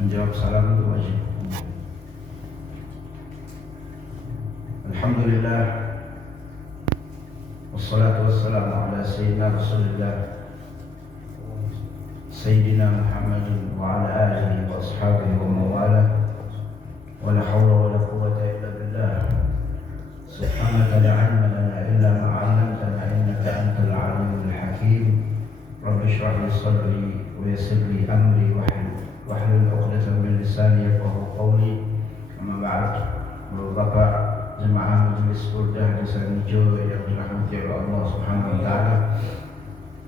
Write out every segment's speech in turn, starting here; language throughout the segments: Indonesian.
menjawab salam itu wajib. Alhamdulillah, wassalatu wassalamu ala sayyidina Rasulillah Sayyidina Muhammadin wa ala alihi wa ashabihi wa mawala wa la hawla wa la quwwata illa billah. Subhanaka la ilma lana illa ma 'allamtana innaka antal alimul hakim. Rabbi shrah li sadri wa yassir li amri wahlul 'uqdatam min lisani yafqahu qawli. Amma ba'd. Bapak jemaah majelis Burdah Desa Nijo yang dirahmati oleh Allah Subhanahu wa taala.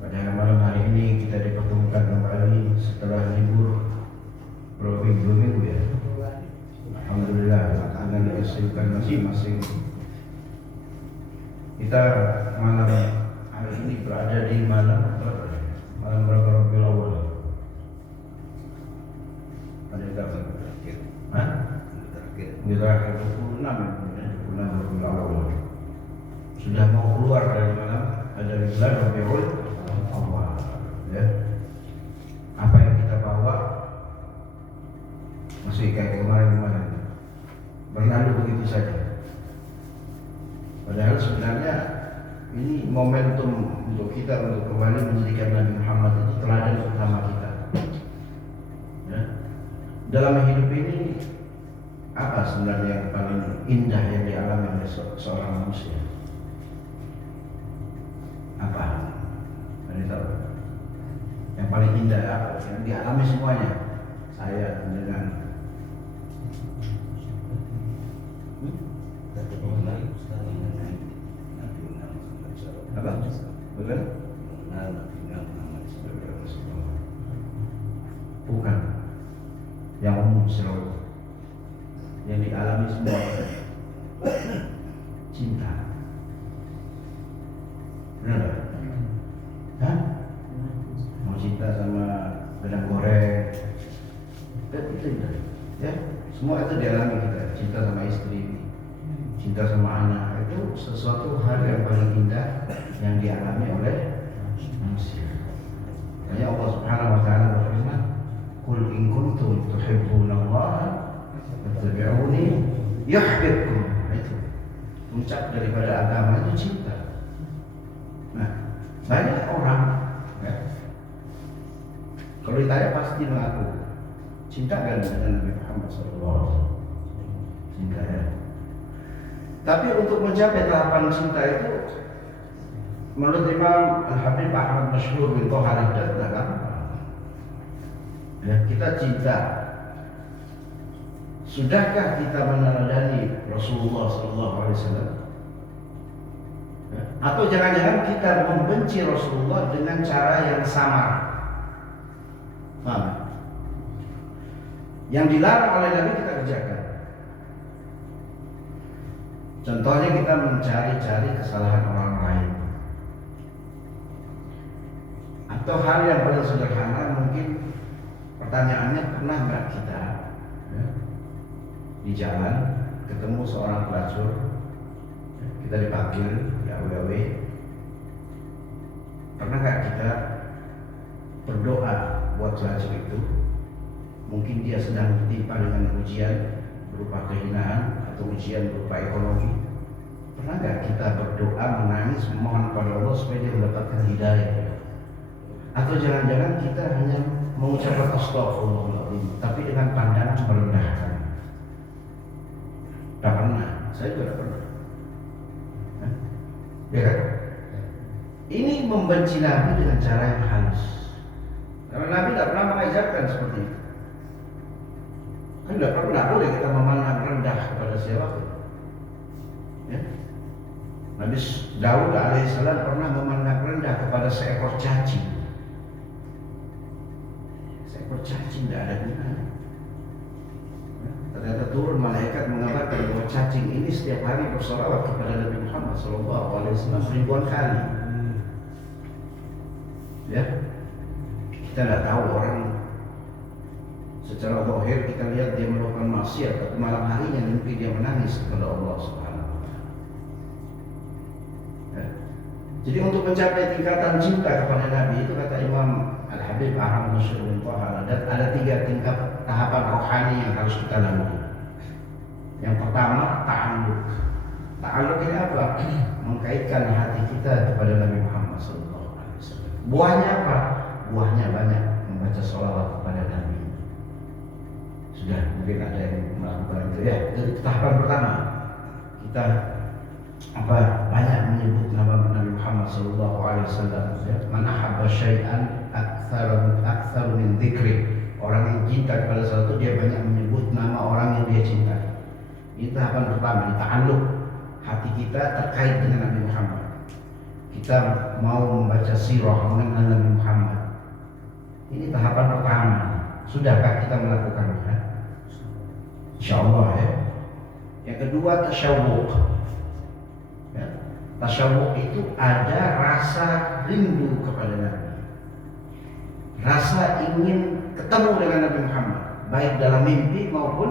Pada malam hari ini kita dipertemukan kembali setelah libur berapa minggu ya. Alhamdulillah dengan kesibukan masing-masing. Kita malam hari ini berada di malam berapa Rabiul Awal? Ada terakhir. Hah? Terakhir 26 bulan Rabiul Awal. Sudah mau keluar dari malam ada bulan Rabiul Awal. Ya. Apa yang kita bawa masih kayak kemarin-kemarin, berlalu begitu saja. Padahal sebenarnya ini momentum untuk kita untuk kembali menjadikan Nabi Muhammad itu teladan utama kita. Ya. Dalam hidup ini apa sebenarnya yang paling indah yang dialami oleh seorang manusia? Apa? Ada tahu? Yang paling indah apa? Yang dialami semuanya. Saya dengan apa? Bukan? Bukan. Yang umum selalu. Yang dialami semua. Cinta. Benar? Hah? Mau cinta sama benang goreng. Itu ya. Semua itu dialami kita. Cinta sama istri, cinta sama anak, itu sesuatu hal yang paling indah yang dialami oleh manusia. Makanya Allah Subhanahu wa taala berfirman, "Qul in kuntum tuhibbunallaha fattabi'uni yuhibbukum." Itu puncak daripada agama itu cinta. Nah, banyak orang ya, kalau ditanya pasti mengaku cinta kan dengan Nabi Muhammad SAW. Cinta ya. Tapi untuk mencapai tahapan cinta itu, menurut Imam Al-Habib Ahmad Masyhur bin Toha Riddat tidak gampang. Ya, kita cinta. Sudahkah kita meneladani Rasulullah SAW? Ya. Atau jangan-jangan kita membenci Rasulullah dengan cara yang samar? Paham? Yang dilarang oleh Nabi kita kerjakan. Contohnya kita mencari-cari kesalahan orang lain. Atau hal yang paling sederhana mungkin pertanyaannya, pernah nggak kita ya, di jalan ketemu seorang pelacur, kita dipanggil ya awe-awe, pernah nggak kita berdoa buat pelacur itu? Mungkin dia sedang ditimpa dengan ujian berupa kehinaan atau ujian berupa ekonomi. Pernah nggak kita berdoa, menangis, memohon kepada Allah supaya dia mendapatkan hidayah? Atau jangan-jangan kita hanya mengucapkan astagfirullahaladzim, tapi dengan pandangan merendahkan? Tak pernah, saya juga tak pernah. Ya kan? Ini membenci Nabi dengan cara yang halus. Karena Nabi tidak pernah mengajarkan seperti itu. Kan tidak pernah boleh kita memandang rendah kepada siapapun. Ya. Nabi Daud alaihissalam pernah memandang rendah kepada seekor cacing. Seekor cacing tidak ada gunanya. Ya. Ternyata turun malaikat mengabarkan bahwa cacing ini setiap hari bersolawat kepada Nabi Muhammad SAW ribuan kali. Ya, kita tidak tahu orang. Secara zahir kita lihat dia melakukan maksiat, tapi malam harinya mimpi dia menangis kepada Allah Subhanahu wa taala. Ya. Jadi untuk mencapai tingkatan cinta kepada Nabi itu, kata Imam Al-Habib Ahmad Nasir bin Taha, dan ada 3 tingkat tahapan rohani yang harus kita lalui. Yang pertama, ta'alluq. Ta'alluq ini apa? Mengkaitkan hati kita kepada Nabi Muhammad SAW. Buahnya apa? Buahnya banyak membaca sholawat kepada Nabi. Sudah mungkin ada yang melakukan itu ya. Itu tahapan pertama. Kita banyak menyebut nama Nabi Muhammad sallallahu alaihi wasallam, ya. Man ahabba syai'an aktsar min dzikri. Orang yang cinta kepada sesuatu dia banyak menyebut nama orang yang dia cintai. Ini tahapan pertama, ta'alluq. Hati kita terkait dengan Nabi Muhammad. Kita mau membaca sirah mengenal Nabi Muhammad. Ini tahapan pertama. Sudahkah kita melakukannya? Insyaallah ya. Yang kedua, tasyawuq. Ya. Tasyawuq itu ada rasa rindu kepada Nabi, rasa ingin ketemu dengan Nabi Muhammad, baik dalam mimpi maupun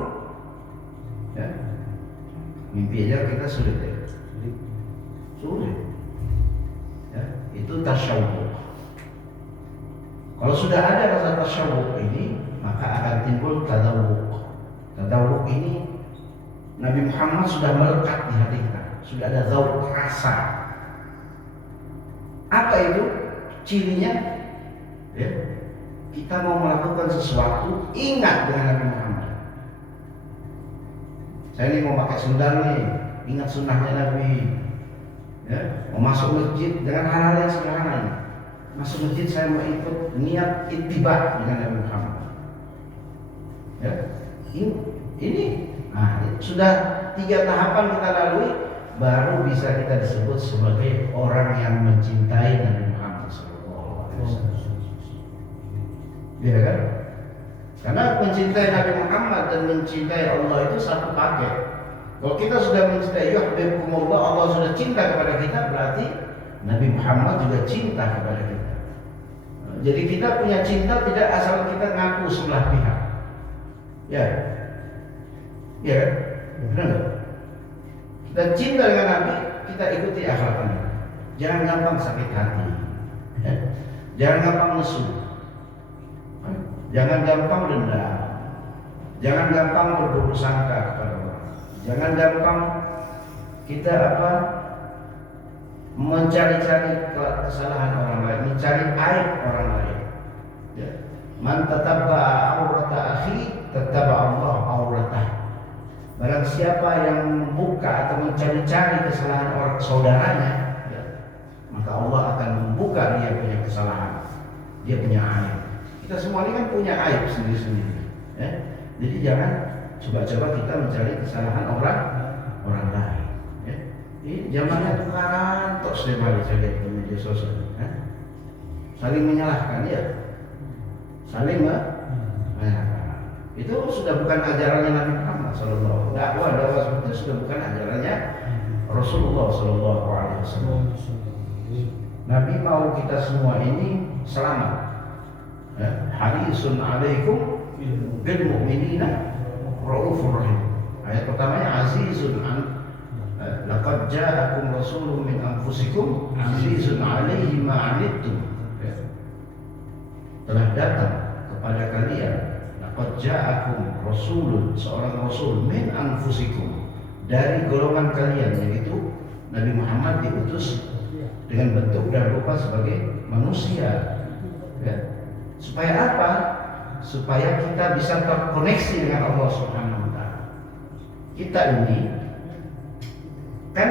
ya, mimpi aja kita sulit ya. Sulit ya, itu tasyawuq. Kalau sudah ada rasa tasyawuq ini, maka akan timbul tadawuq. Tadawuq ini Nabi Muhammad sudah melekat di hati kita, sudah ada zauq, rasa. Apa itu cirinya? Ya, kita mau melakukan sesuatu, ingat dengan Nabi Muhammad. Saya ini mau pakai sendal nih, ingat sunnahnya Nabi. Ya, mau masuk masjid dengan hal-hal yang sederhana ini. Masuk masjid saya mau ikut niat ittiba dengan Nabi Muhammad. Ya, ini sudah 3 tahapan kita lalui, baru bisa kita disebut sebagai orang yang mencintai Nabi Muhammad SAW. Ya kan? Karena mencintai Nabi Muhammad dan mencintai Allah itu satu paket. Kalau kita sudah mencintai yuhibbukumullah, Allah sudah cinta kepada kita, berarti Nabi Muhammad juga cinta kepada kita. Jadi kita punya cinta tidak asal kita ngaku sebelah pihak. Ya. Ya kan? Benar nggak? Kita cinta dengan Nabi, kita ikuti akhlaknya. Jangan gampang sakit hati, ya. Jangan gampang nesu, jangan gampang dendam, jangan gampang berburuk sangka kepada orang, jangan gampang kita mencari-cari kesalahan orang lain, mencari aib orang lain. Ya. Man tatabba aurata akhi, tatabba Allah auratah. Barang siapa yang membuka atau mencari-cari kesalahan orang saudaranya, ya, maka Allah akan membuka dia punya kesalahan, dia punya aib. Kita semua ini kan punya aib sendiri-sendiri. Ya. Jadi jangan coba-coba kita mencari kesalahan orang lain. Ya. Ini zamannya tukaran, tok setiap hari saya lihat di media sosial. Ya. Saling menyalahkan ya, saling menyalahkan. Itu sudah bukan ajarannya Nabi Muhammad SAW. Dakwah seperti itu sudah bukan ajarannya Rasulullah SAW. Nabi mau kita semua ini selamat. Ya. Harisun alaikum bil mu'minina raufur rahim. Ayat pertamanya azizun laqad ja'akum rasulun min anfusikum azizun alaihi ma 'anittum. Ya. Telah datang kepada kalian laqad ja'akum rasulun, seorang rasul min anfusikum, dari golongan kalian, yaitu Nabi Muhammad diutus dengan bentuk dan rupa sebagai manusia. Ya. Supaya apa? Supaya kita bisa terkoneksi dengan Allah Subhanahu wa taala. Kita ini kan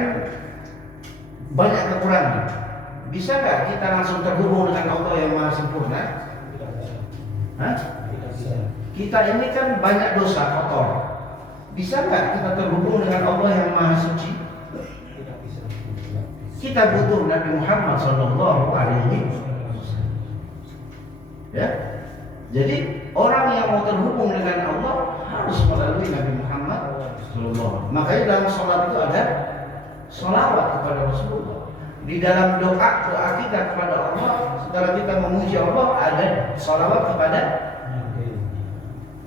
banyak kekurangan. Bisa nggak kita langsung terhubung dengan Allah yang Maha Sempurna? Hah? Kita ini kan banyak dosa kotor. Bisa nggak kita terhubung dengan Allah yang Maha Suci? Kita butuh Nabi Muhammad SAW. Ya, jadi orang yang mau terhubung dengan Allah harus melalui Nabi Muhammad SAW. Makanya dalam sholat itu ada sholawat kepada Rasulullah. Di dalam doa kita kepada Allah, setelah kita memuji Allah, ada sholawat kepada.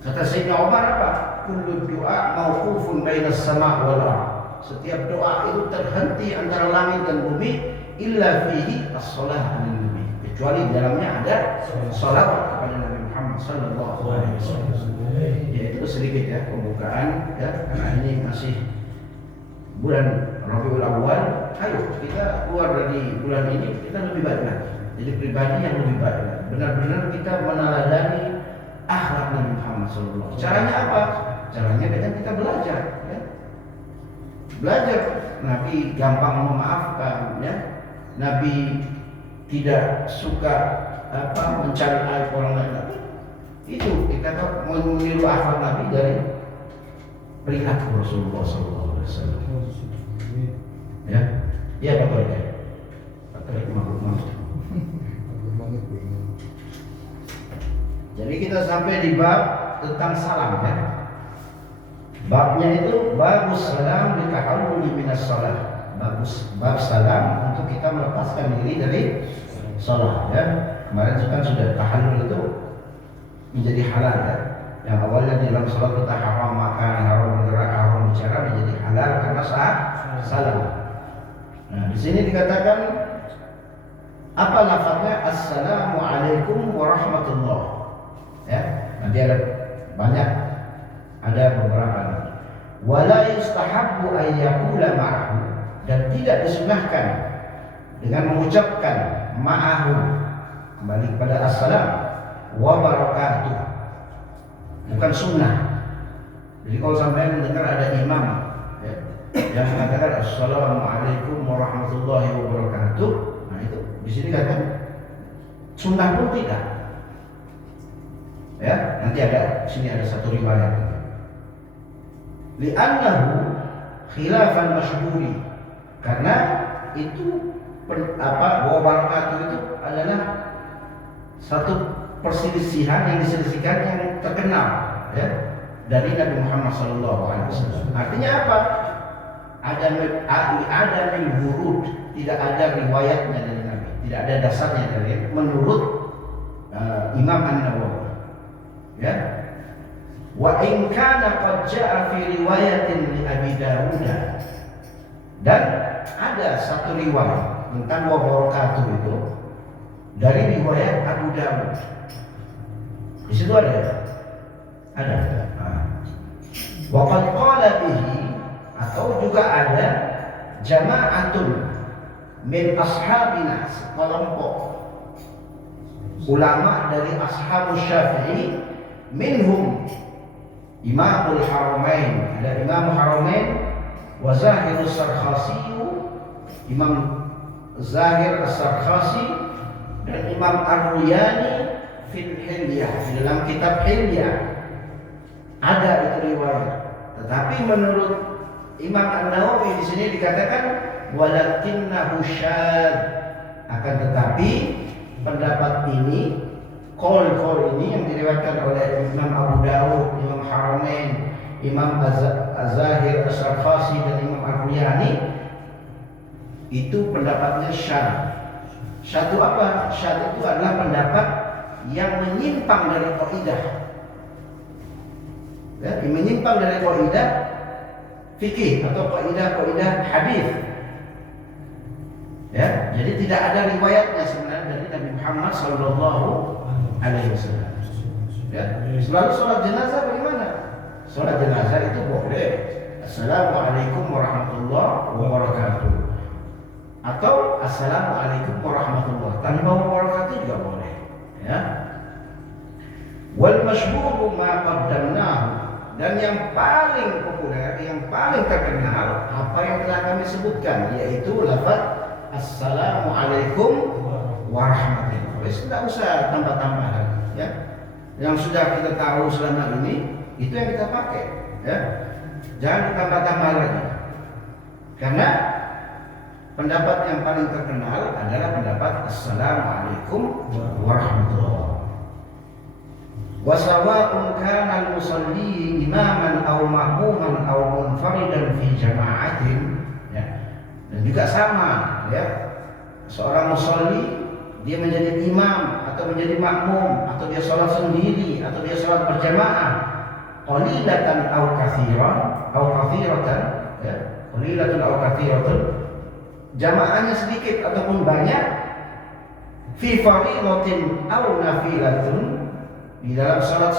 Kata Sayyidina Umar apa? Kullu doa mauqufun bainas sama' wal ardh. Setiap doa itu terhenti antara langit dan bumi, illa fihi as-shalah 'alal nabi. kecuali di dalamnya ada sholawat kepada Nabi Muhammad Sallallahu Alaihi Wasallam. Ya itu sedikit ya pembukaan ya, karena ini masih bulan Rabiul Awal. Ayo kita keluar dari bulan ini kita lebih baik lagi. Jadi pribadi yang lebih baik lagi. Benar-benar kita meneladani akhlak Nabi Muhammad Sallallahu Alaihi Wasallam. Caranya apa? Caranya dengan kita belajar. Ya. Belajar. Nabi gampang memaafkan. Ya. Nabi tidak suka mencari aib orang lain. Itu kita meniru akhlak Nabi dari perilaku Rasulullah SAW. Ya, ya betul ya. Betul makhluk. Jadi kita sampai di bab tentang salam ya. Babnya itu babus salam ditahalluli minas shalah. Bab salam untuk kita melepaskan diri dari salat ya. Kemarin kan sudah tahallul itu menjadi halal ya. Yang awalnya di dalam salat kita haram makan, haram bergerak, haram bicara menjadi halal karena saat salam. Nah, di sini dikatakan apa lafaznya? Assalamualaikum warahmatullahi. Ya, nanti ada banyak, ada beberapa. Wala yustahabbu an yaqula ma'ahu, dan tidak disunahkan dengan mengucapkan ma'ahu, kembali kepada assalam wa barakatuh, bukan sunnah. Jadi kalau sampai mendengar ada imam ya, yang mengatakan assalamualaikum warahmatullahi wabarakatuh, nah itu di sini katakan sunnah pun tidak. Ya, nanti ada sini ada satu riwayat. Li'annahu khilafan masyhuri, karena itu wa barakatuh itu adalah satu perselisihan yang diselisihkan yang terkenal ya dari Nabi Muhammad SAW. Artinya apa? Ada min wurud, tidak ada riwayatnya dari Nabi, tidak ada dasarnya dari menurut Imam An-Nawawi. Ya. Wa in kana qad jaa fi riwayatin li Abi Dawud, dan ada satu riwayat tentang wa barakatuh itu dari riwayat Abu Dawud. Di situ ada. Wa qad qala bihi, atau juga ada jama'atun min ashabina, kelompok ulama dari ashabus Syafi'i, minhum Imamul Haramain, ada Imam Haramain wa Zahir As-Sarkhasi, Imam Zahir As-Sarkhasi, dan Imam Ar-Ruyani fil Hilyah, di dalam kitab Hilyah ada itu riwayat. Tetapi menurut Imam An-Nawawi di sini dikatakan walakinnahu syadz, akan tetapi pendapat ini, qaul ini yang diriwayatkan oleh Imam Abu Dawud, Imam Haramain, Imam Az-Zahir As-Sarkhasi, dan Imam Ar-Ruyani, itu pendapatnya syadz. Syadz itu apa? Syadz itu adalah pendapat yang menyimpang dari kaidah. Ya, menyimpang dari kaidah fikih atau kaidah hadis. Ya, jadi tidak ada riwayatnya sebenarnya dari Nabi Muhammad Sallallahu Alaihi Wasallam. Ya, selalu sholat jenazah bagaimana? Sholat jenazah itu boleh. Assalamualaikum warahmatullahi wabarakatuh. Atau assalamualaikum warahmatullahi tanpa wabarakatuh juga boleh. Ya. Wal masyhur ma qaddamnahu, dan yang paling populer, yang paling terkenal apa yang telah kami sebutkan, yaitu lafaz assalamualaikum warahmatullahi wabarakatuh. Tidak usah tambah-tambah lagi ya. Yang sudah kita tahu selama ini itu yang kita pakai ya. Jangan ditambah-tambah lagi. Karena pendapat yang paling terkenal adalah pendapat assalamualaikum warahmatullahi wabarakatuh. Wa sawa'un kana al-musalli imaman aw ma'muman aw munfaridan fi jama'atin, ya. Dan juga sama ya. Seorang musalli dia menjadi imam atau menjadi makmum, atau dia sholat sendiri atau dia sholat berjamaah, qalilatan aw katsiratan, ya. Qalilatan aw katsiratan, jamaahnya sedikit ataupun banyak, fi fardhatin aw nafilatun, di dalam salat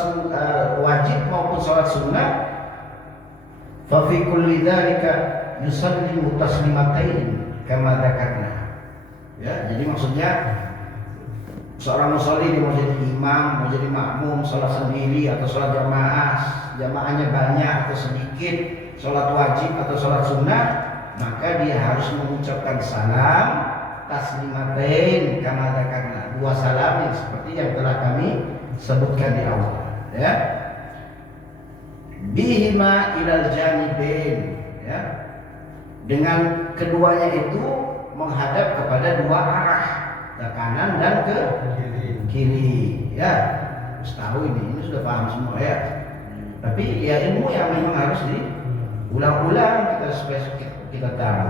wajib maupun salat sunnah, fa fi kulli dzalika yusallimu taslimatain kama dzakarna. Ya, jadi maksudnya seorang musolli dia mau jadi imam, mau jadi makmum, sholat sendiri atau sholat jamaahnya banyak atau sedikit, sholat wajib atau sholat sunnah, maka dia harus mengucapkan salam taslimatain kama dzakarna, 2 salam yang seperti yang telah kami sebutkan di awal, ya. Bihima ilal janibain, ya. Dengan keduanya itu menghadap kepada 2 arah, ke kanan dan ke kiri, ya. Tahu ini sudah paham semua, ya. Tapi ya ilmu yang memang harus diulang-ulang kita tahu.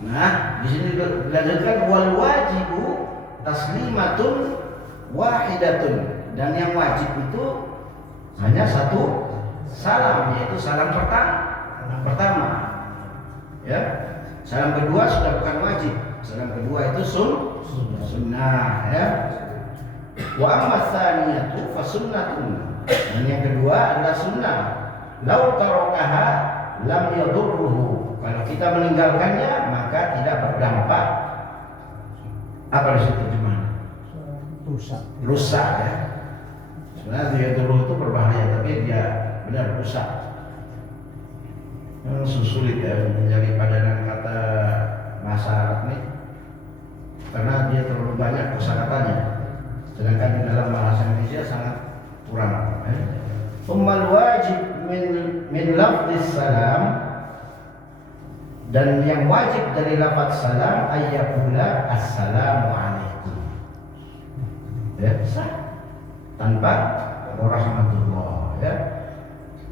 Nah, di sini dilanjutkan wal wajibu taslimatun wahidatun, dan yang wajib itu hanya 1 salam, yaitu salam pertama. Ya. Salam kedua sudah bukan wajib. Salam kedua itu sunnah, ya. Wa amma tsaniyatu fa sunnatun. Dan yang kedua adalah sunnah. Lau tarakaha lam yadurruhu. Kalau kita meninggalkannya maka tidak berdampak. Apa di situ terjemahan? Rusak, ya. Sebenarnya yadurruhu itu berbahaya, tapi dia benar rusak. Sulit ya menjadi padanan kata bahasa Arab ini, karena dia terlalu banyak kosakatanya, sedangkan di dalam bahasa Indonesia sangat kurang. Ummal wajib min lafzis salam, dan yang wajib dari lafaz salam ayyakula assalamu alaikum, ya, sah tanpa warahmatullah, ya.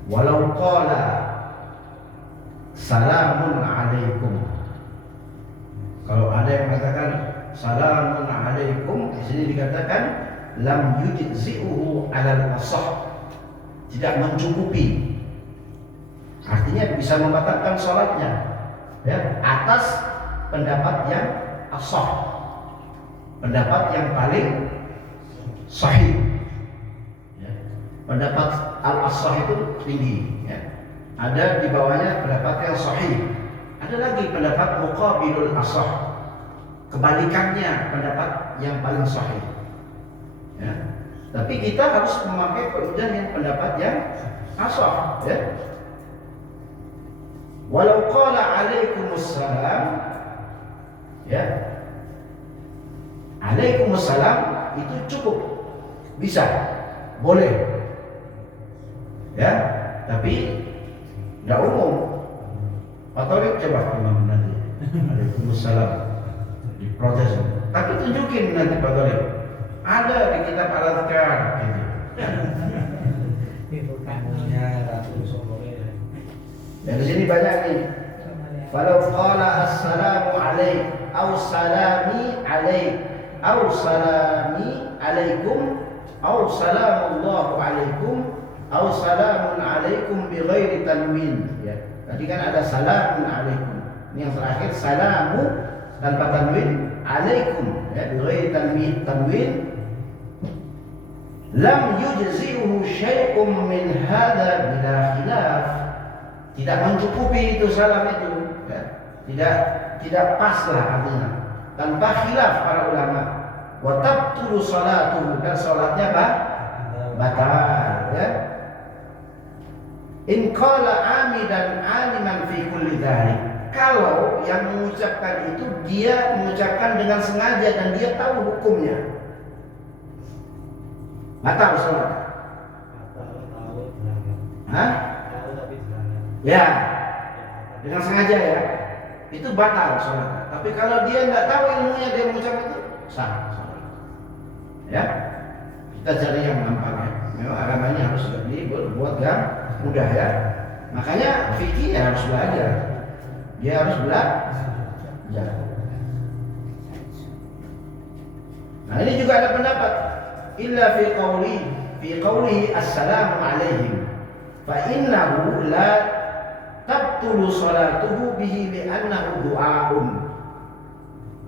Walau qala salamun alaikum, kalau ada yang mengatakan salamun alaikum, di sini dikatakan lam yujzi'uhu 'alal ashah, tidak mencukupi, artinya bisa membatalkan salatnya, ya, atas pendapat yang ashah, pendapat yang paling sahih, ya. Pendapat al-ashah itu tinggi, ya. Ada di bawahnya pendapat yang sahih. Ada lagi pendapat muqabilul ashah, kebalikannya pendapat yang paling sahih, ya. Tapi kita harus memakai kaidah yang pendapat yang ashah, ya. Walau qala alaikumussalam, ya, alaikumussalam itu cukup, bisa, boleh, ya. Tapi tidak umum. Pak Torik coba imam nanti. Waalaikumsalam. Diprotes. Tapi tunjukin nanti Pak Torik. Ada di kitab Al-Adhkar gitu. Itu kamunya Ratu Soleh. Dari sini banyak nih. Falau qala assalamu alaik au salami alaik au salami alaikum au salamullahu alaikum au salamun alaikum bi ghairi tanwin, ya. Tadi kan ada salamun alaikum. Ini yang terakhir salamu tanpa tanwin, alaikum, ya, bi ghairi tanwin. Lam yujzi'uhu syai'un min hadza bila khilaf. Tidak mencukupi itu salam itu, ya. Tidak pas lah artinya. Tanpa khilaf para ulama. Wa tabtulu salatuhu, dan salatnya batal, ya. In qala amidan aliman fi kulli dzalik. Kalau yang mengucapkan itu dia mengucapkan dengan sengaja dan dia tahu hukumnya, batal salat. Hah? Ya, dengan sengaja, ya. Itu batal salat. Tapi kalau dia nggak tahu ilmunya, dia mengucapkan itu sah salat. Ya. Kita cari yang gampang, ya. Memang agama ini harus dibuat mudah, ya. Makanya fikih harus belajar. Dia harus belajar. Nah, ini juga ada pendapat illa fi qawlihi assalamu alaihim fa innahu la tabtulu salatuhu bihi li'annahu du'a'un.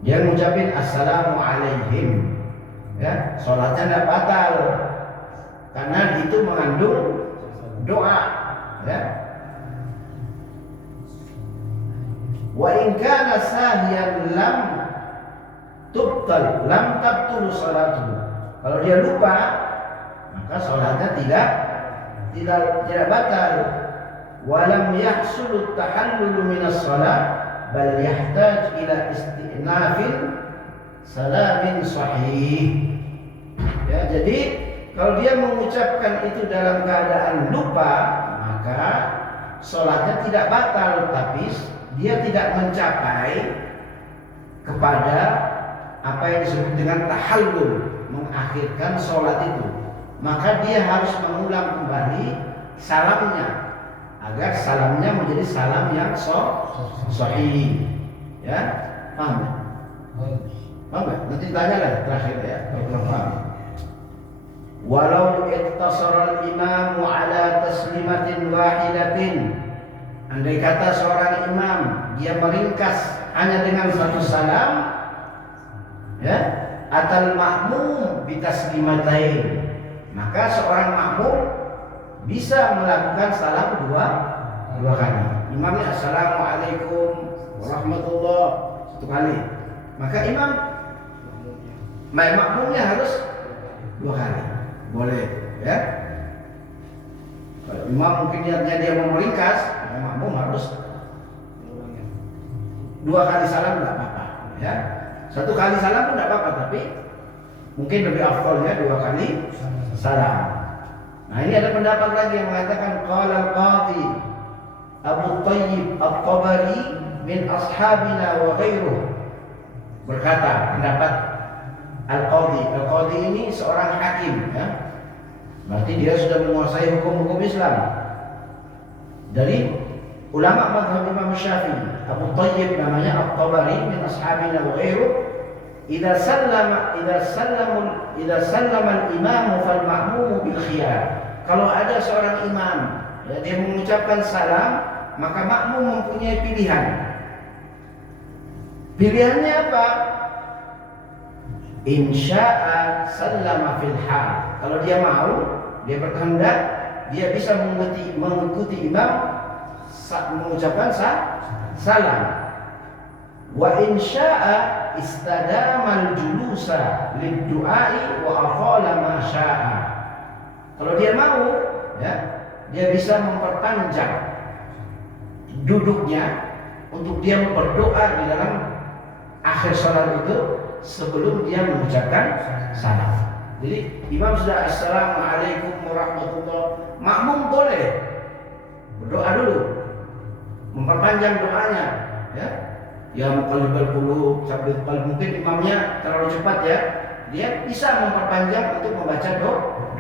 Dia ngucapin assalamu alaihim, ya, sholatnya tidak batal karena itu mengandung doa, ya. Wa in kana sahiyan lam tubtal, lam tabtul salatuhu. Kalau dia lupa, maka sholatnya tidak batal. Walam yahsul tahallul minas salat bal yahtaj ila istinafin salamin sahih. Ya, jadi kalau dia mengucapkan itu dalam keadaan lupa, maka sholatnya tidak batal, tapi dia tidak mencapai kepada apa yang disebut dengan tahallul, mengakhirkan sholat itu. Maka dia harus mengulang kembali salamnya agar salamnya menjadi salam yang sahih. Ya, paham? Paham nggak? Nanti tanya lah terakhir ya, kalau belum paham. Walau iktasara al-imamu ala taslimatin wahidatin, andai kata seorang imam dia meringkas hanya dengan satu salam, ya, atal makmum bitaslimatain, maka seorang makmum bisa melakukan salam dua kali. Imamnya assalamualaikum warahmatullah satu kali, maka makmumnya harus dua kali. Boleh, ya. Kalau imam mungkin niatnya dia mau meringkas, makmum harus dua kali salam tidak apa-apa, ya. Satu kali salam pun tidak apa-apa, tapi mungkin lebih afdalnya dua kali salam. Nah, ini ada pendapat lagi yang mengatakan qala al-qadhi Abu Thayyib at-Tabari min ashabina wa ghairuh, berkata pendapat Al-Qadhi ini seorang hakim, ya. Berarti dia sudah menguasai hukum-hukum Islam. Dari ulama mazhab Imam Syafi'i, Abu Thayyib namanya At-Tabari min ashabina wa ghairuh, idza sallama al-imam fal ma'mum bil khiyar. Kalau ada seorang imam, ya, dia mengucapkan salam, maka makmum mempunyai pilihan. Pilihannya apa? Insya'a sallama fil hal. Kalau dia mau, dia berkehendak, dia bisa mengikuti imam mengucapkan salam. Wa insya'a istadamal julusa lid-du'ai wa aqala ma sya'a. Kalau dia mau, ya, dia bisa memperpanjang duduknya untuk dia berdoa di dalam akhir salat itu sebelum dia mengucapkan salam. Jadi imam sudah assalamualaikum warahmatullah, makmum boleh berdoa dulu, memperpanjang doanya, ya. Ya muqallibal qulub, sabit qalb, mungkin imamnya terlalu cepat, ya. Dia bisa memperpanjang untuk membaca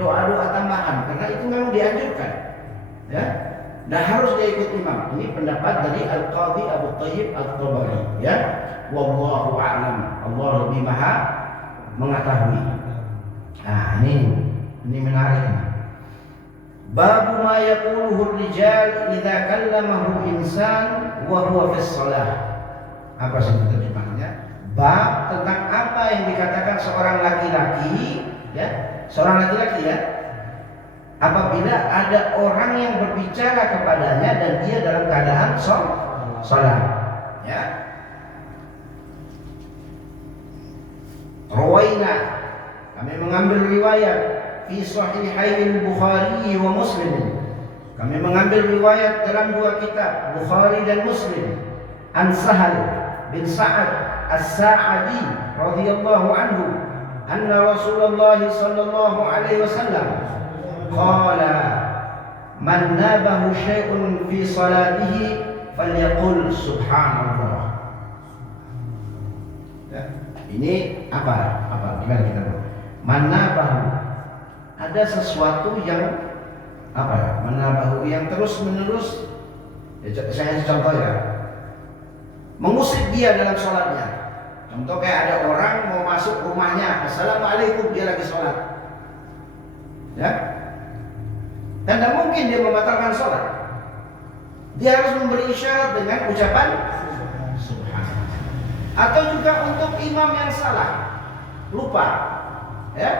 doa-doa tambahan karena itu memang dianjurkan, ya. Dan harus dia ikut imam. Ini pendapat dari Al-Qadhi Abu Thayyib At-Tabari, ya. Wallahu a'lam. Allah lebih maha mengetahui. Nah, ini menarik. Babu ma yaquluhu ar-rijal idza kallamahu insan wa huwa fi shalah. Apa sih terjemahannya? Bab tentang apa yang dikatakan seorang laki-laki, ya, seorang laki-laki, ya, apabila ada orang yang berbicara kepadanya dan dia dalam keadaan salat, ya. Rawaina, kami mengambil riwayat fi sahihain Bukhari wa Muslim. Kami mengambil riwayat dalam dua kitab Bukhari dan Muslim. An Sahal bin Sa'ad As-Sa'adi radhiyallahu anhu anna Rasulullah sallallahu alaihi wasallam qala man nabahu syai'un fi salatihi falyaqul subhanallah. Ya, ini apa gimana kita tahu? Man nabahu, ada sesuatu yang apa ya? Man nabahu yang terus-menerus, ya, saya contoh, ya, mengusik dia dalam sholatnya. Contoh kayak ada orang mau masuk rumahnya, assalamualaikum, dia lagi sholat, ya, dan tidak mungkin dia membatalkan sholat. Dia harus memberi isyarat dengan ucapan subhanallah. Atau juga untuk imam yang salah, lupa, ya.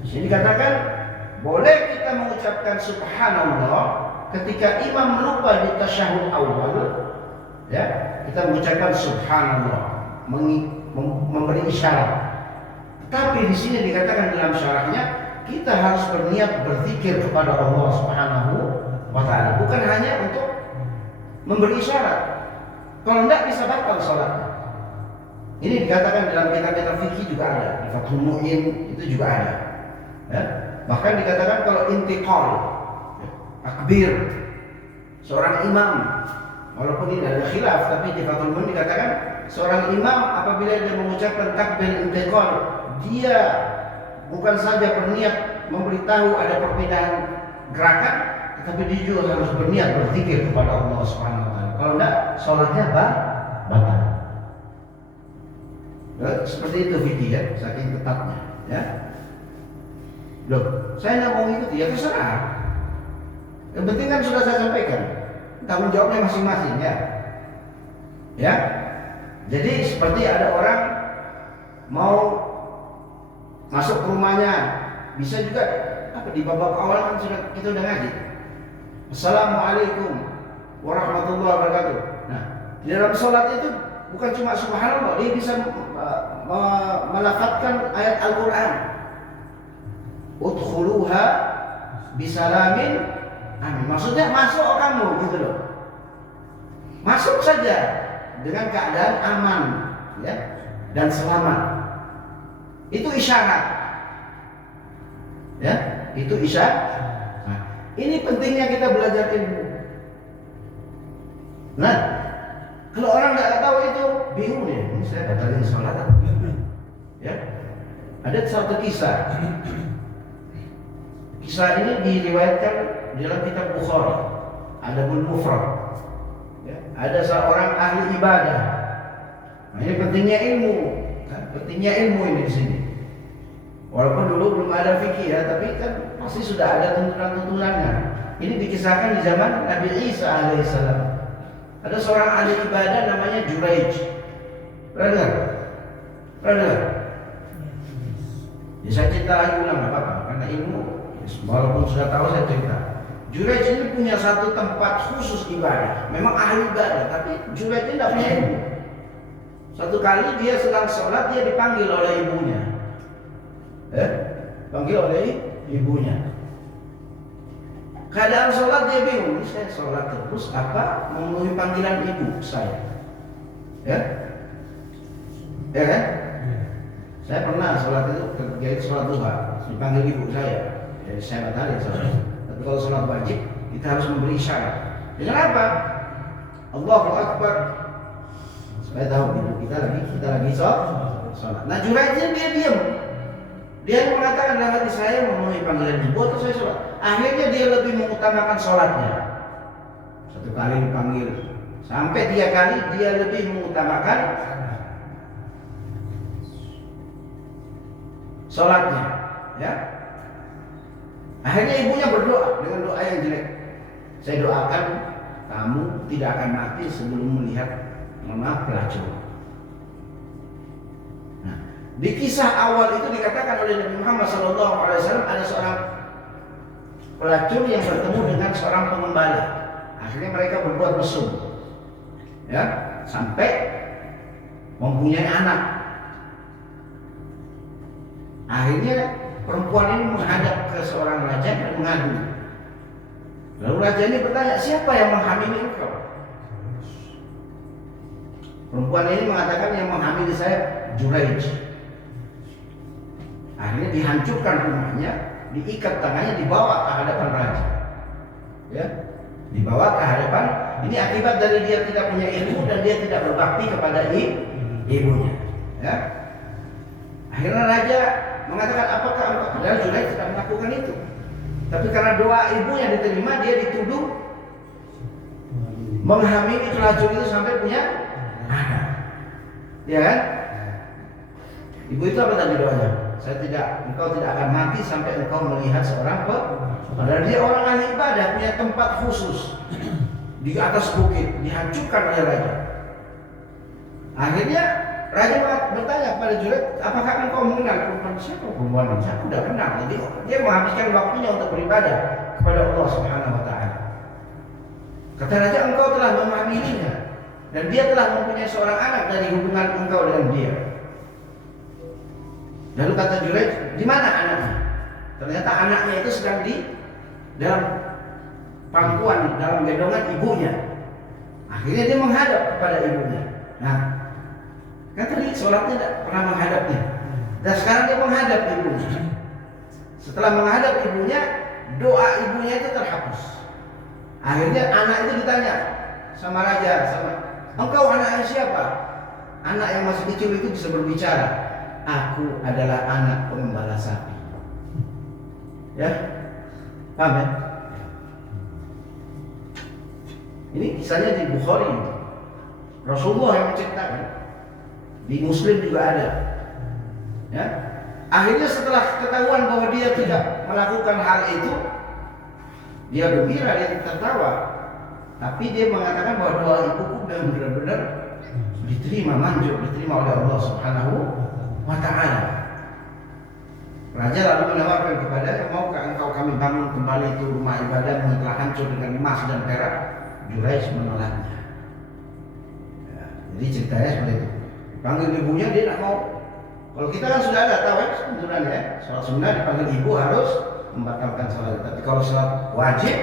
Di sini dikatakan boleh kita mengucapkan subhanallah ketika imam lupa di tasyahud awal, ya. Kita mengucapkan subhanallah, memberi isyarat. Tapi di sini dikatakan dalam syarahnya kita harus berniat berzikir kepada Allah Subhanahu wa taala, bukan hanya untuk memberi isyarat. Kalau tidak bisa batal salatnya. Ini dikatakan dalam kitab-kitab fikih juga ada, di Fathul Mu'in itu juga ada. Ya. Bahkan dikatakan kalau intiqal, ya, takbir seorang imam, walaupun ini ada khilaf, tapi di Fathul Mu'in dikatakan seorang imam apabila dia mengucapkan takbir intiqal, dia bukan saja berniat memberitahu ada perbedaan gerakan, tetapi dia juga harus berniat berzikir kepada Allah Subhanahu wa taala. Kalau tidak, salatnya batal. Seperti itu fikih, ya, saking ketatnya, ya. Loh, saya tidak mau ikuti, ya terserah. Yang penting kan sudah saya sampaikan, tanggung jawabnya masing-masing, ya. Ya. Jadi seperti ada orang mau masuk ke rumahnya, bisa juga apa di babak awal kan sudah kita udah ngaji. Assalamualaikum warahmatullahi wabarakatuh. Nah, di dalam sholat itu bukan cuma subhanallah, dia bisa melafadzkan ayat Al-Quran. Udkhuluha bisalamin amin. Maksudnya masuk kamu gitu loh. Masuk saja dengan keadaan aman, ya, dan selamat. Itu isyarat, ya, itu isyarat. Nah, ini pentingnya kita belajar ilmu. Nah, kalau orang nggak tahu itu bingung ya, ini saya batalin sholat, ya. Ada satu kisah. Kisah ini diriwayatkan dalam kitab Bukhari, Adabul Mufrad. Ya, ada seorang ahli ibadah. Nah, ini pentingnya ilmu, kan? Pentingnya ilmu ini di sini. Walaupun dulu belum ada fikih, ya, tapi kan pasti sudah ada tuntunan-tuntunannya. Ini dikisahkan di zaman Nabi Isa alaihissalam. Ada seorang ahli ibadah namanya Juraij. Pernah dengar? Pernah dengar? Ya, saya cerita lagi ulang, nggak apa-apa, karena ilmu. Walaupun sudah tahu saya cerita. Juraij ini punya satu tempat khusus ibadah. Memang ahli ibadah, tapi Juraij ini tidak punya ilmu. Satu kali dia sedang sholat, dia dipanggil oleh ibunya. Panggil oleh ibunya. Keadaan sholat dia bingung. Ini saya sholat terus apa memenuhi panggilan ibu saya? Ya, ya kan? Saya pernah sholat itu ketika sholat duha dipanggil ibu saya. Jadi saya batalin sholat. Tapi kalau sholat wajib kita harus memberi isyarat. Dengan apa? Allahu Akbar. Supaya tahu ibu kita lagi sholat. Nah, Juraij ini dia diam. Dia mengatakan dalam hati saya memenuhi panggilan ibu atau saya sholat. Akhirnya dia lebih mengutamakan sholatnya. Satu kali dipanggil, sampai 3 kali dia lebih mengutamakan sholatnya. Ya. Akhirnya ibunya berdoa dengan doa yang jelek. Saya doakan kamu tidak akan mati sebelum melihat pelacur. Di kisah awal itu dikatakan oleh Nabi Muhammad SAW ada seorang pelacur yang bertemu dengan seorang pengembala. Akhirnya mereka berbuat mesum, ya, sampai mempunyai anak. Akhirnya perempuan ini menghadap ke seorang raja dan mengadu. Lalu raja ini bertanya, siapa yang menghamili engkau? Perempuan ini mengatakan yang menghamili saya Juraij. Akhirnya dihancurkan rumahnya, diikat tangannya, dibawa ke hadapan raja. Ya, dibawa ke hadapan. Ini akibat dari dia tidak punya ilmu dan dia tidak berbakti kepada ibunya. Ya. Akhirnya raja mengatakan, apakah engkau? Padahal Juraij tidak melakukan itu. Tapi karena doa ibunya diterima, dia dituduh menghamili pelacur itu sampai punya anak. Ya kan? Ibu itu apa tadi doanya? Engkau tidak akan mati sampai engkau melihat seorang padahal dia orang ahli ibadah, punya tempat khusus di atas bukit, dihancurkan oleh raja. Akhirnya raja bertanya kepada Juraij, apakah engkau mengenal perempuan siapa perempuan ini? Aku tidak kenal. Jadi dia menghabiskan waktunya untuk beribadah kepada Allah Subhanahu Wa Taala. Kata raja, engkau telah memahaminya dan dia telah mempunyai seorang anak dari hubungan engkau dengan dia. Lalu kata Juraij, di mana anaknya? Ternyata anaknya itu sedang di dalam pangkuan, dalam gendongan ibunya. Akhirnya dia menghadap kepada ibunya. Nah, kan tadi sholatnya tidak pernah menghadapnya. Dan sekarang dia menghadap ibunya. Setelah menghadap ibunya, doa ibunya itu terhapus. Akhirnya anak itu ditanya sama raja, engkau anaknya siapa? Anak yang masih kecil itu bisa berbicara. Aku adalah anak pengembala sapi. Ya, paham ya? Ini kisahnya di Bukhari. Rasulullah yang menceritakan. Di Muslim juga ada. Ya. Akhirnya setelah ketahuan bahwa dia tidak melakukan hal itu, dia gembira, dia tertawa. Tapi dia mengatakan bahwa doa ibuku benar-benar diterima, manjur, diterima oleh Allah Subhanahu Wa Taala. Raja lalu menawarkan kepadanya, maukah engkau kami bangun kembali itu rumah ibadah yang telah hancur dengan emas dan perak? Juraij menolaknya. Ya, jadi ceritanya seperti itu. Dipanggil ibunya, dia tidak mau. Kalau kita kan sudah ada tahu ya, tuntunan ya, sholat sunnah dipanggil ibu harus membatalkan sholat. Tapi kalau sholat wajib,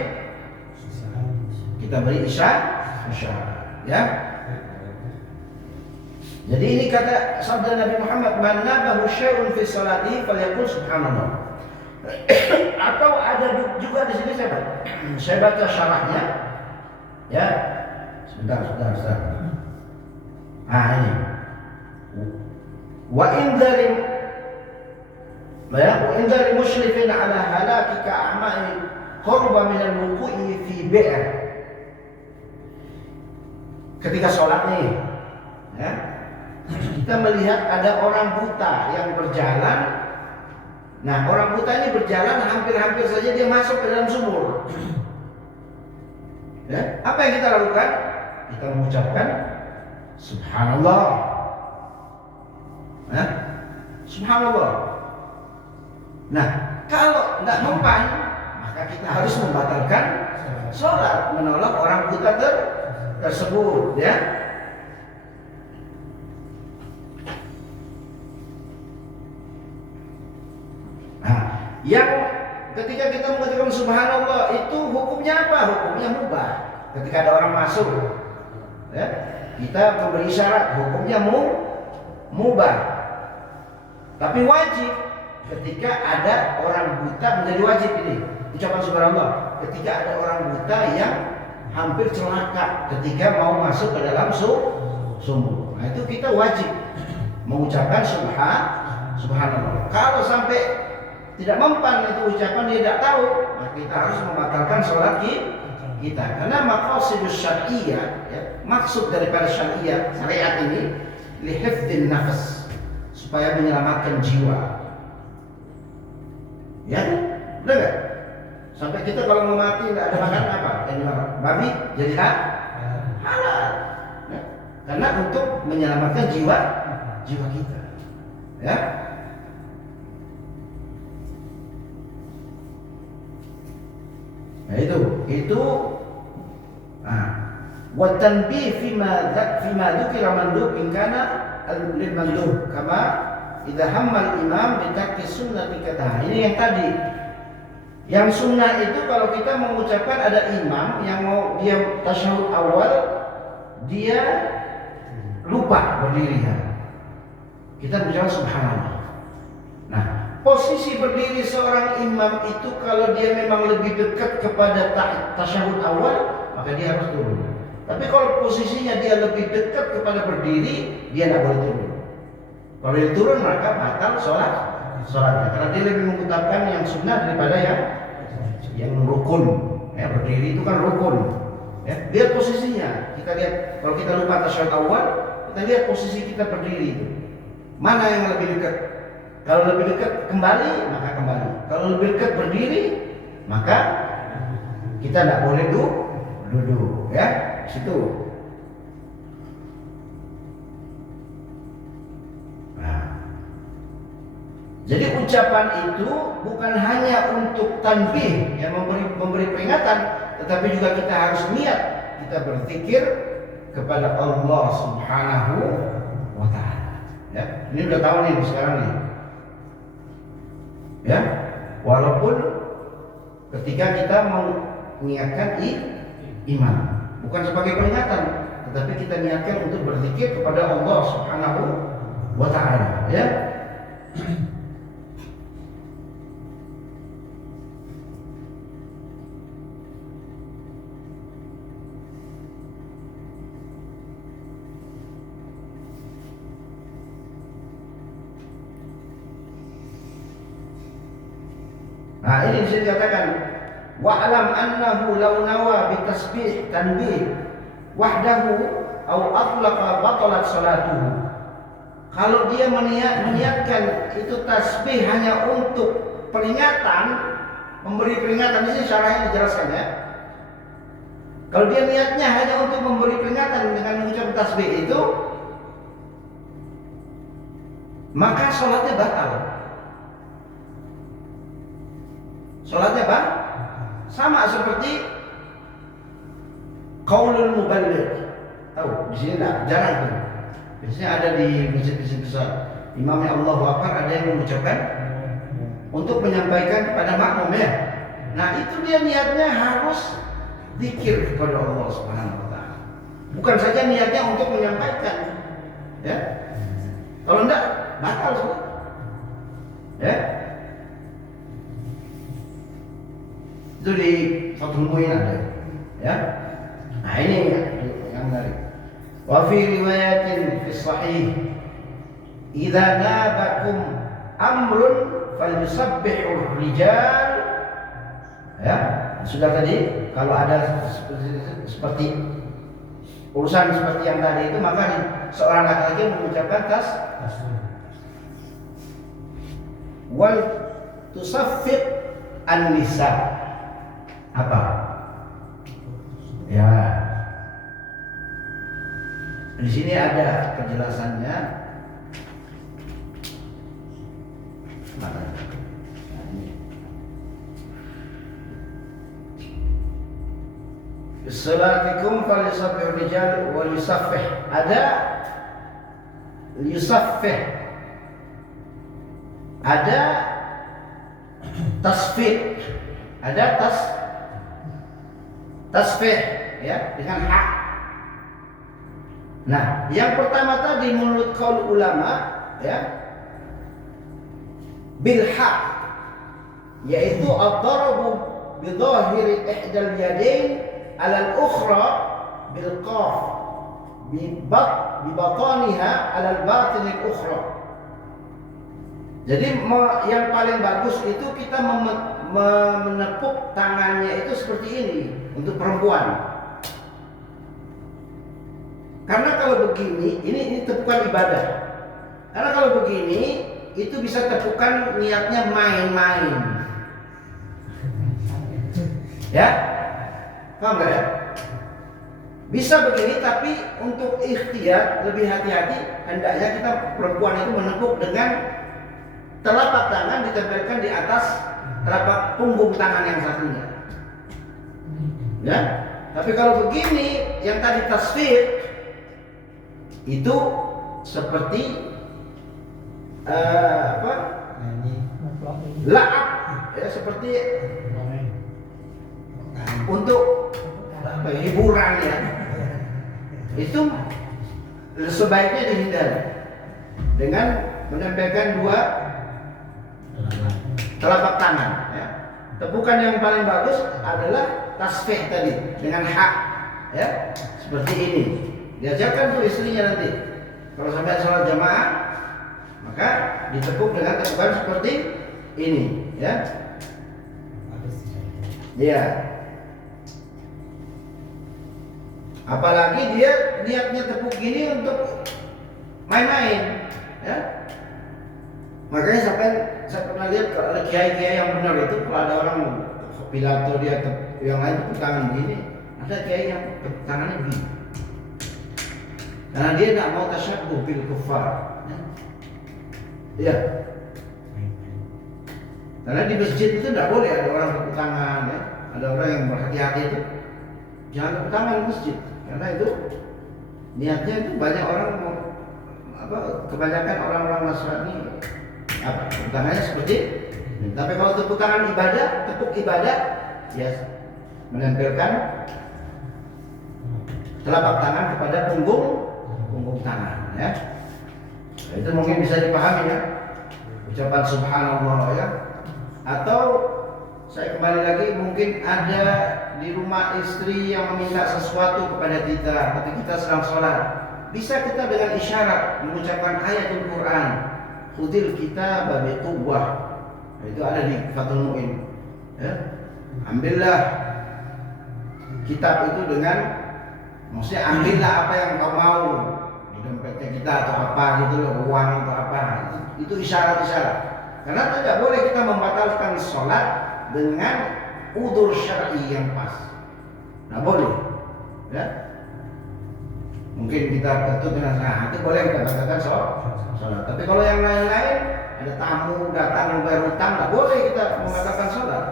kita beri isyarat, ya. Jadi ini kata sabda Nabi Muhammad, "Man nabahu syai'un fi sholati falyaqul subhanallah." Atau ada juga di sini saya baca syarahnya. Ya. Sebentar. Ini. Wa in dari musyrifin ala halakika a'ma'i qurba min al-wuqu'i fi bi'r. Ketika sholat nih, ya. Kita melihat ada orang buta yang berjalan. Nah, orang buta ini berjalan hampir-hampir saja dia masuk ke dalam sumur. Ya, apa yang kita lakukan? Kita mengucapkan Subhanallah. Nah, Subhanallah. Nah, kalau tidak mempan, maka kita harus membatalkan sholat, menolak orang buta tersebut, ya. Yang ketika kita mengucapkan subhanallah itu hukumnya apa? Hukumnya mubah. Ketika ada orang masuk, ya, kita memberi syarat, hukumnya mubah. Tapi wajib ketika ada orang buta, menjadi wajib ini ucapan subhanallah. Ketika ada orang buta yang hampir celaka ketika mau masuk ke dalam sumur, nah itu kita wajib mengucapkan subhanallah. Kalau sampai tidak mempan itu ucapan, dia tidak tahu, nah kita harus membatalkan sholat kita. Karena maqasidus syar'iyyah, ya, maksud daripada syariat ini lihifdzin nafas, supaya menyelamatkan jiwa. Ya, benar nggak? Sampai kita kalau mau mati tidak ada makan apa? Babi jadi halal. Ya. Karena untuk menyelamatkan jiwa kita. Ya. Nah itu wa tanbih fima dzukira mandub in kana lil mandub kama idza hammal imam bi tarki sunnati kata. Ini yang tadi. Yang sunnah itu kalau kita mengucapkan ada imam yang mau dia tasyahud awal, dia lupa berdiri. Kita mengucapkan subhanallah. Nah, posisi berdiri seorang imam itu kalau dia memang lebih dekat kepada tasyahud awal, maka dia harus turun. Tapi kalau posisinya dia lebih dekat kepada berdiri, dia tidak boleh turun. Kalau dia turun maka batal sholatnya. Karena dia lebih mengucapkan yang sunnah daripada yang rukun. Ya, berdiri itu kan rukun. Ya, lihat posisinya. Kita lihat kalau kita lupa tasyahud awal, kita lihat posisi kita berdiri itu. Mana yang lebih dekat? Kalau lebih dekat kembali, maka kembali. Kalau lebih dekat berdiri, maka kita tidak boleh duduk, ya, situ. Jadi ucapan itu bukan hanya untuk tanbih, yang memberi peringatan, tetapi juga kita harus niat kita berzikir kepada Allah Subhanahu wa taala. Ya, ini udah tahu nih sekarang nih. Ya, walaupun ketika kita mengingatkan iman, bukan sebagai peringatan, tetapi kita niatkan untuk berzikir kepada Allah Subhanahu wa taala, ya. Nah, ini bisa dikatakan wa'lam annahu law nawa bi tasbih tanbih wahdahu au atlaqa batalat salatuhu. Kalau dia meniatkan itu tasbih hanya untuk peringatan, memberi peringatan, di sini syarahnya dijelaskan ya. Kalau dia niatnya hanya untuk memberi peringatan dengan mengucapkan tasbih itu, maka sholatnya batal. Sholatnya apa? Sama seperti qaulul muballigh. Tahu? Di sini jarang tuh. Biasanya ada di masjid-masjid besar. Imamnya Allahu Akbar, ada yang mengucapkan untuk menyampaikan kepada makmum ya. Nah, itu dia niatnya harus zikir kepada Allah Subhanahu wa taala. Bukan saja niatnya untuk menyampaikan. Ya. Kalau enggak batal sholat. Ya. Itu di Fathul Muin ada, ya. Nah ini yang menarik. Wa fi riwayatin fi sahih, idza nabakum amrun falyusabbihur rijal. Ya, sudah tadi kalau ada seperti urusan seperti yang tadi itu, maka seorang laki-laki mengucapkan tasbih. Wal tusaffiq an-nisa. Apa? Ya. Di sini ada penjelasannya. Mana? Salatikum falisabbih rijal wa yusaffih. Ada yusaffih. Ada tasfih. Ada tasfih ya dengan hak. Nah, yang pertama tadi menurut qaul ulama ya bil haq, yaitu ad-darabu bi dhahiri ihdal yadain 'ala al-ukhra bil qaf bi bataniha 'ala al-batin al-ukhra. Jadi yang paling bagus itu kita menepuk tangannya itu seperti ini untuk perempuan. Karena kalau begini, ini tepukan ibadah. Karena kalau begini, itu bisa tepukan niatnya main-main. Ya, paham nggak ya? Bisa begini, tapi untuk ikhtiar lebih hati-hati. Hendaknya kita perempuan itu menepuk dengan telapak tangan ditempelkan di atas telapak punggung tangan yang satunya. Ya, tapi kalau begini, yang tadi tasfir itu seperti la'ab ya, seperti untuk hiburan ya. Itu sebaiknya dihindari dengan menempelkan dua telapak tangan ya. Tepukan yang paling bagus adalah tasfih tadi dengan hak ya, seperti ini. Diajarkan tuh istrinya nanti kalau sampai sholat jamaah, maka ditepuk dengan tepukan seperti ini ya. Ya. Apalagi dia niatnya tepuk gini untuk main-main ya. Makanya saya pernah lihat kalau ada kiai-kiai yang benar itu, kalau ada orang pidato dia yang lain tepuk tangan begini, ada kiai yang tepuk tangannya begini. Karena dia tidak mau tasyabbuh bil kuffar. Ya. Karena di masjid itu tidak boleh ada orang tepuk tangan, ya. Ada orang yang berhati-hati itu jangan tepuk tangan di masjid, karena itu niatnya itu banyak orang kebanyakan orang-orang Nasrani tepuk tangannya seperti ini. Tapi kalau tepuk tangan ibadah, tepuk ibadah, ya menempelkan telapak tangan kepada punggung tangan, ya. Nah, itu mungkin bisa dipahami, ya, ucapan subhanallah, ya. Atau saya kembali lagi, mungkin ada di rumah istri yang meminta sesuatu kepada kita ketika kita sedang sholat, bisa kita dengan isyarat mengucapkan ayatul Quran, khudil kita babi quwwah. Nah, itu ada di Fathul Mu'in, ya. Ambillah kitab itu dengan, maksudnya ambillah apa yang kau mau di dompetnya kita atau apa gitu loh, uang atau apa. Itu isyarat-isyarat. Karena tidak boleh kita membatalkan sholat dengan udzur syar'i yang pas. Nah boleh, ya. Mungkin kita ketut dengan itu boleh kita batalkan sholat. Tapi kalau yang lain-lain, ada tamu datang membayar hutang, tidak boleh kita membatalkan sholat.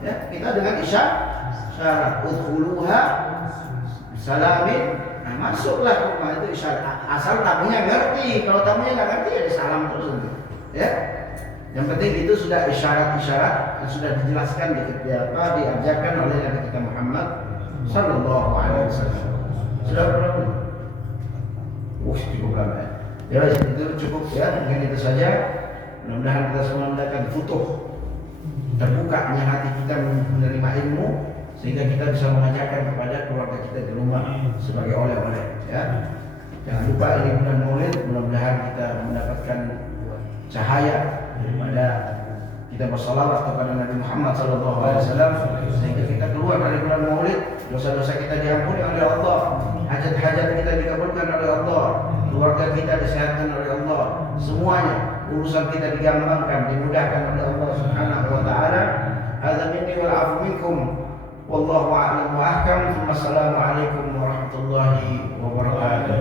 Ya, kita dengan isyarat udkhuluha salamin. Nah, masuklah ke rumah itu isyarat. Asal tamunya ngerti. Kalau tamunya nggak ngerti ya salam terus, ya. Yang penting itu sudah isyarat-isyarat yang sudah dijelaskan diajarkan oleh Nabi kita Muhammad Sallallahu Alaihi Wasallam. Sudah berapa? Cukup lama, ya. Ya itu cukup, ya. Mungkin itu saja. Mudah-mudahan kita semua mendapatkan futuh, terbukanya hati kita menerima ilmu, sehingga kita bisa mengajarkan kepada keluarga kita di rumah sebagai oleh-oleh, ya. Jangan lupa ini bulan Maulid, mudah-mudahan kita mendapatkan cahaya daripada kita bersalawat kepada Nabi Muhammad SAW, sehingga kita keluar dari bulan Maulid, dosa-dosa kita diampuni oleh Allah, hajat-hajat kita dikabulkan oleh Allah, keluarga kita disehatkan oleh Allah, semuanya urusan kita digampangkan, dimudahkan oleh Allah Subhanahu wa taala. Hadza minni wal 'afwu minkum. Wallahu a'lam wa ahkam. Wassalamu alaikum warahmatullahi wabarakatuh.